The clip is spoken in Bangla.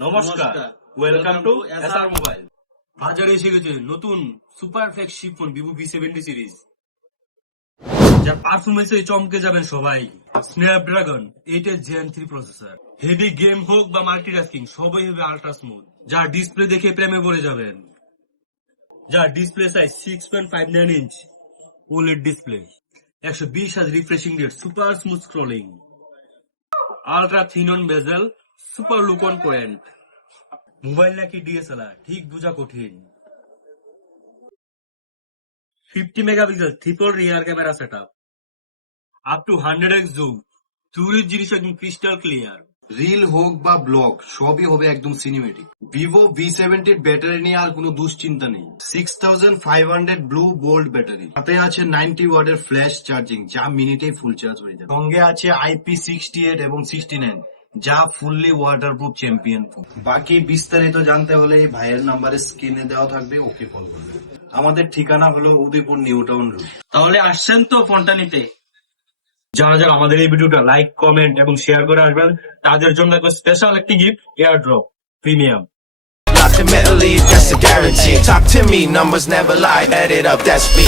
নমস্কার, ওয়েলকাম টু এসআর মোবাইল। বাজারে এসে গেছে নতুন super flagship phone Vivo V70 series, যার পারফরমেন্সে চমকে যাবেন সবাই। Snapdragon 8 Gen 3 processor, heavy game হোক বা মাল্টিটাস্কিং সবই হবে আল্ট্রা স্মুথ, যার ডিসপ্লে দেখে প্রেমে পড়ে যাবেন। যার display size 6.59 inch OLED display, 120 Hz refreshing rate, super smooth scrolling, ultra thin on basil, super look on point. Mobile নাকি ডিএসএলআর ঠিক বোঝা কঠিন। 50 megapixel triple rear camera setup, up to 100x zoom, দূরের জিনিস একদম ক্রিস্টাল ক্লিয়ার। রিল হোক বা ব্লগ সবই হবে একদম সিনেমেটিক। ভিভো V70 ব্যাটারি নিয়ে আর কোনো দুশ্চিন্তা নেই। 6500 ব্লু বোল্ট ব্যাটারি, সাথে আছে 90 ওয়াটের ফ্ল্যাশ চার্জিং, যা মিনিটেই ফুল চার্জ হয়ে যাবে। সঙ্গে আছে IP68 এবং 69, যা ফুললি ওয়াটারপ্রুফ চ্যাম্পিয়ন ফোন। বাকি বিস্তারিত জানতে হলে এই ভাইয়ের নাম্বারে স্ক্রিনে দেওয়া থাকবে, ওকে কল করবে। আমাদের ঠিকানা হলো উদয়পুর নিউ টাউন রোড। তাহলে আসছেন তো ফোনটা নিতে? যারা যারা আমাদের এই ভিডিওটা লাইক, কমেন্ট এবং শেয়ার করে আসবেন, তাদের জন্য একটা স্পেশাল একটি gift, air drop premium. Ultimately, that's a guarantee. Talk to me, numbers never lie. Add it up, that's me.